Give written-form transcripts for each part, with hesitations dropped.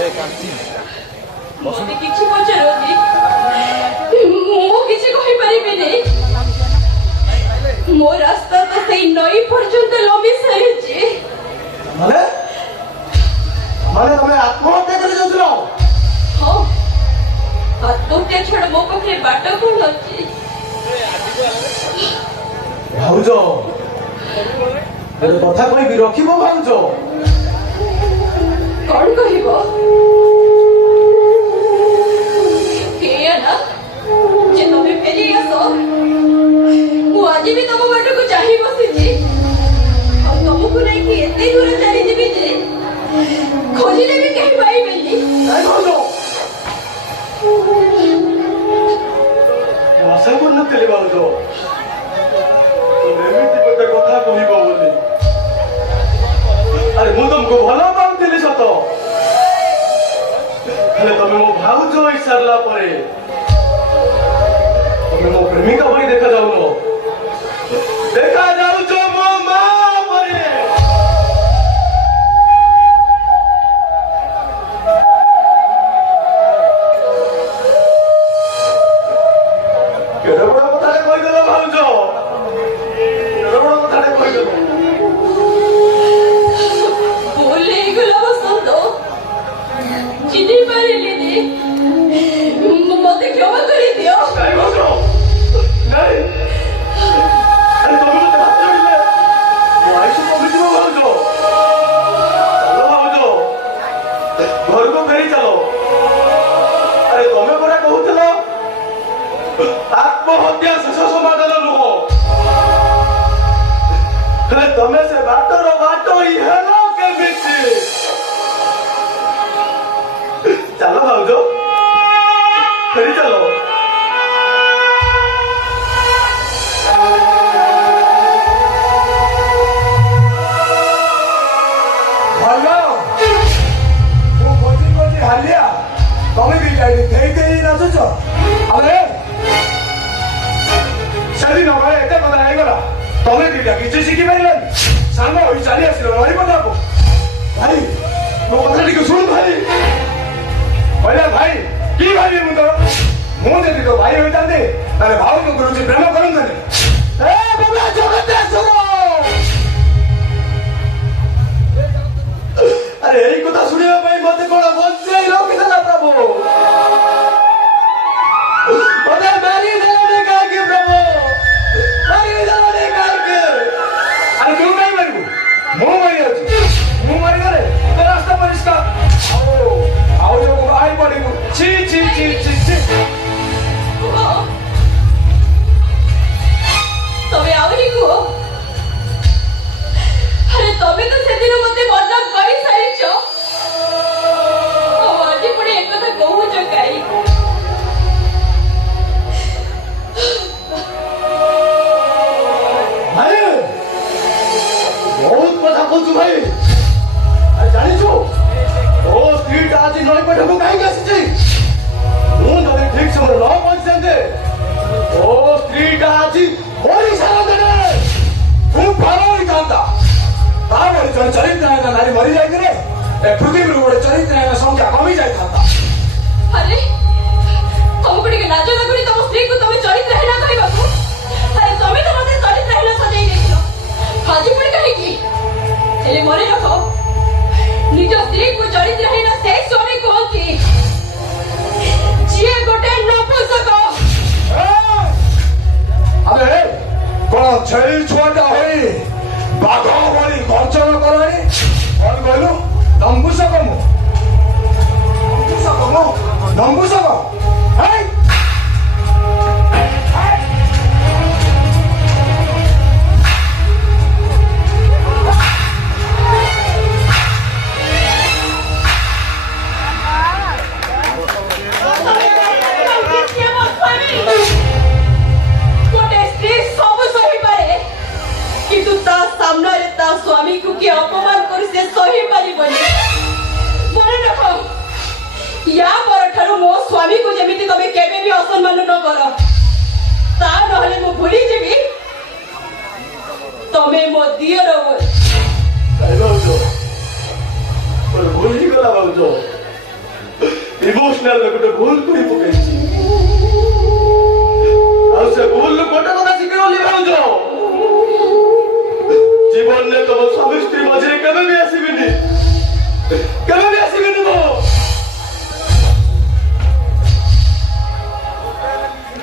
ମୋତେ କିଛି ପଚାରନି ମୁଁ କିଛି କହିପାରିବିନି ମୋ ରାସ୍ତା ତ ସେଇ ନଈ ପର୍ଯ୍ୟନ୍ତ ଲମ୍ବି ସାରିଛି ମାନେ ମାନେ ତମେ ଆତ୍ମହତ୍ୟା କରି ଯାଉଥିଲ ହଁ ଆତ୍ମହତ୍ୟା ଛଡ଼ା ମୋ ପାଖରେ ବାଟ କ'ଣ ଅଛି ଭାଉଜ ଗୋଟେ କଥା କହିବି ରଖିବ ଭାଉଜ କ'ଣ କହିବ ଏଇଆ ନା ଯେ ତମେ ଫେରି ଆସ ମୁଁ ଆଜି ବି ତମ ବାଟକୁ ଚାହିଁ ବସିଛି ଆଉ ତମକୁ ନେଇକି ଏତେ ଦୂର ଚାଲିଯିବି ଯେ ଖୋଜିଲେ ବି କେହି ପାଇବେନି ଭାଉଜ ଆଶା କରୁନଥିଲି ଭାଉଜ ଏମିତି ଗୋଟେ କଥା କହିବ ବୋଲି ଆରେ ମୁଁ ତମକୁ ଭଲ ପାଉଥିଲି ସତ ହେଲେ ତମେ ମୋ ଭାଉଜ ହେଇସାରିଲା ପରେ ତମେ ମୋ ପ୍ରେମିକା ଭଳି ଦେଖାଯାଉନ ଦେଖାଯାଉଛ ମୋ ମା ପରି କେତେ ବଡ଼ କଥାଟେ କହିଦେଲ ଭାଉଜ କେତେ ବଡ଼ କଥାଟେ କହିଦେଲ ଭୁଲ ହେଇଗଲା ବସନ୍ତ ଚିହ୍ନି ପାରିଲିନି ମତେ କ୍ଷମା କରିଦିଅ ନାଇଁ ଭାଉଜ ନାଇଁ ଆରେ ତମେ ମତେ ହାତ ଯୋଡ଼ିଲେ ମୋ ଆୟୁଷ କମିଯିବ ଭାଉଜ ଚାଲ ଭାଉଜ ଘରକୁ ଫେରି ଚାଲ ଆରେ ତମେ ପରା କହୁଥିଲ ଆତ୍ମହତ୍ୟା ଶେଷ ସମାଧାନ ନୁହଁ ହେଲେ ତମେ ସେ ବାଟର ବାଟ ହିଁ ହେଲ କେମିତି ଚାଲ ଭାଉଜ ଫେରି ଚାଲ ଭଲ ମୁଁ ଖୋଜି ଖୋଜି ହାଲିଆ ତମେ ବି ଯାଇକି ଦେଇ ନାଚୁଛ ଆରେ ସେଦିନ ବେଳେ ଏତେ କଥା ହେଇଗଲା ତମେ ଦିଟା କିଛି ଶିଖିପାରିଲନି ସାଙ୍ଗ ହୋଇ ଚାଲି ଆସିଲ ନଈ ପଦାକୁ ଭାଇ ମୋ କଥା ଟିକେ ଶୁଣୁ ଭାଇ କହିଲା ଭାଇ କି ଭାବି ମୁଁ ତ ମୁଁ ଯଦି ତୋ ଭାଇ ହୋଇଥାନ୍ତି ତାହେଲେ ଭାଉଙ୍କୁ ଗୁରୁଜୀ ପ୍ରେମ କରନ୍ତନି ଆରେ ଏଇ କଥା ଶୁଣିବା ପାଇଁ ମତେ କଣ ବଞ୍ଚେଇ ରଖିଦେଲା ପ୍ରଭୁ ମତେ ମାରିଦେଲନି କାହିଁକି ପ୍ରଭୁ ମାରିଦେଲନି କାହିଁକି ଆରେ ତୁ କାହିଁ ମାରିବୁ ମୁଁ ମାରିଯାଉଛି ମୁଁ ମାରିଗଲେ ତୋ ରାସ୍ତା ପରିଷ୍କାର ଆଉ ଯୋଉ ବାହାରି ପଡିବୁ ଛି ଛି ଛି ଛି ଛି ତମେ ଆହୁରି କୁହ ଆରେ ତମେ ତ ସେଦିନ ମତେ ମନା କରିସାରିଛ ଆଉ ଆଜି ପୁଣି ଏକଥା କହୁଛ କାଇଁ ଭାଇ ବହୁତ କଥା କହୁଛୁ ଭାଇ ଆରେ ଜାଣିଛୁ ଓ ସ୍ତ୍ରୀଟା ଆଜି ନଈ ପାଠକୁ କାହିଁକି ଆସିଛି ମୁଁ ଯଦି ଠିକ ସମୟରେ ନ ପହଞ୍ଚିଥାନ୍ତେ ଓ ସ୍ତ୍ରୀଟା ଆଜି ମରିସାରନ୍ତେଣି ମୁଁ ଫାର ହୋଇଥାନ୍ତା ତାପରେ ଜଣେ ଚରିତ୍ରହୀନ ନାରୀ ମରି ଯାଇଥିଲେ ଏ ପୃଥିବୀରୁ ଗୋଟେ ଚରିତ୍ରହୀନ ସଂଖ୍ୟା କମି ଯାଇଥାନ୍ତା ଆରେ ତମକୁ ଟିକେ ଲାଜ ଲାଗୁନି ତମ ସ୍ତ୍ରୀକୁ ତମେ ଚରିତ୍ରହୀନ କହିବାକୁ ଆରେ ତମେ ତ ମତେ ଚରିତ୍ରହୀନ ସଜାଇ ଦେଇଥିଲ ଆଜି ପୁଣି କାହିଁକି ହେଲେ ମନେ ରଖ ନିଜ ସ୍ତ୍ରୀକୁ ଚରିତ୍ରହୀନ ସେ ସ୍ୱାମୀ କୁହନ୍ତି ଯିଏ ଗୋଟେ ନପୁଂସକ ଆରେ କଣ ଛେଳି ଛୁଆଟା ହୋଇ ବାଘ ଭଳି ଗର୍ଜନ କଲାଣି କଣ କହିଲୁ ନମ୍ବୁସକ ମୁଁ ନମ୍ବୁସକ ସ୍ୱାମୀକୁ କିଏ ଅପମାନ କରି ସେ ସହି ପାରିବନି ମନେ ରଖ ୟା ପରଠାରୁ ମୋ ସ୍ୱାମୀକୁ ଯେମିତି ତମେ କେବେ ବି ଅସମ୍ମାନ ନ କର ତା ନହେଲେ ମୁଁ ଭୁଲିଯିବି ତମେ ମୋ ଦିଅର ଭାଉଜ ଭୁଲିଗଲା ଭାଉଜ ଇମୋସନାଲ ଗୋଟେ ଭୁଲ କରି ପକେଇଛି ଆଉ ସେ ଭୁଲ ଗୋଟେ କଥା ଶିଖେଇଲି ଭାଉଜ ଜୀବନରେ ତମ ସ୍ୱାମୀ ସ୍ତ୍ରୀ ମଝିରେ କେବେ ବି ଆସିବିନି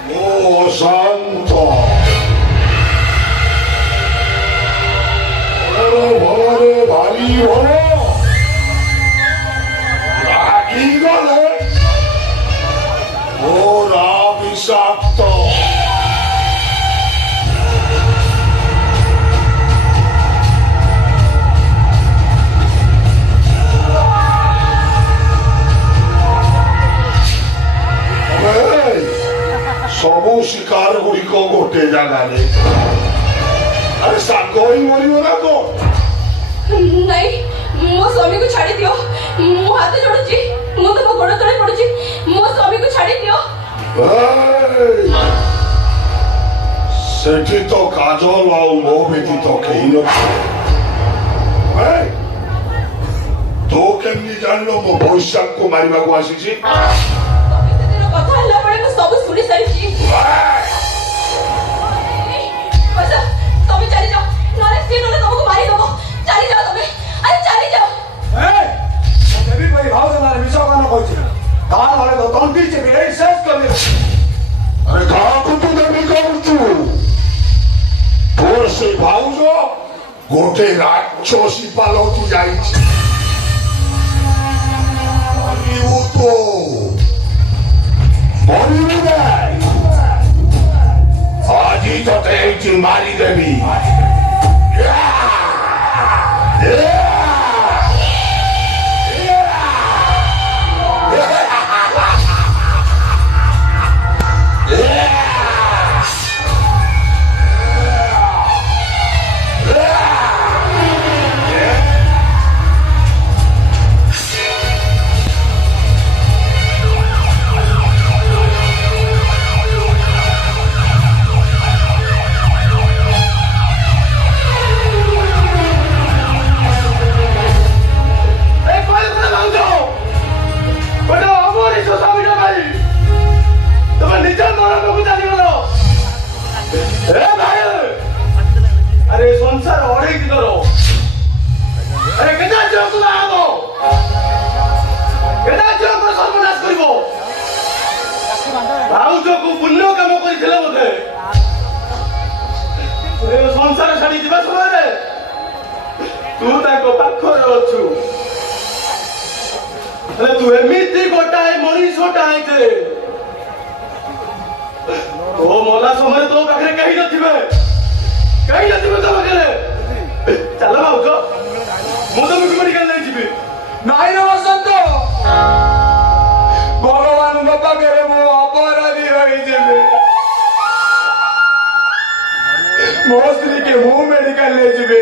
ମୁଁ ଶାନ୍ତ ଭଲରେ ଭାରି ଭଲ ରାଗିଗଲେ ମୋରା ବିଷାକ୍ତ ସବୁ ଶିକାର ଗୁଡ଼ିକ ଗୋଟେ ଜାଗାରେ ଆରେ ସାଙ୍ଗ ହିଁ ମରିବ ନା କଣ ନାଇଁ ମୋ ସ୍ୱାମୀକୁ ଛାଡି ଦିଅ ମୁଁ ହାତ ଯୋଡୁଛି ମୁଁ ତମ ଗୋଡ ତଳେ ପଡୁଛି ମୋ ସ୍ୱାମୀକୁ ଛାଡି ଦିଅ ସେଠି ତ କାଜଲ ଆଉ ମୋ ବ୍ୟତୀତ କେହି ନଥିଲେ ତୁ କେମିତି ଜାଣିଲ ମୋ ବୈଶାଖକୁ ମାରିବାକୁ ଆସିଛି ତମେ ସେଦିନ କଥା ହେଲା ବେଳେ ମୁଁ ସବୁ ଶୁଣି ସାରିଛି ବସ, ତମେ ଚାଲିଯାଅ ନହେଲେ ସିଏ ନହେଲେ ତମକୁ ମାରିଦବ ଚାଲିଯାଅ ତମେ ଆରେ ଚାଲିଯାଅ ଆରେ କାହାକୁ ତୁ ଦେବି କରୁଛୁ ତୋର ସେ ଭାଉଜ ଗୋଟେ ରାକ୍ଷସୀ ପାଲକୁ ଯାଇଛି ମରିବୁ ତ ମରିବୁ ନାଇଁ ଆଜି ତତେ ଏଇଠି ମାରିଦେବି अरे संसार अड़े की करो अरे केना जो तू आबो केना जो को सर्वनाश करबो भाउज को पुण्य काम करिथिले बोधे ए संसार छाडी दिबा समय तू ताको पाखरे अछु अरे तू एमिति गोटाए मनीषटा आइते तो मोला समय तो पाखरे कहि नथिबे कहीं जाती मैं तो बगले चलो भाउज मु तो मुझे मेडिकल नहीं जीवी नाई रे बसंत भगवान बापा करे मो अपराधी होई जेबे मो स्त्री के मु मेडिकल ले जीवे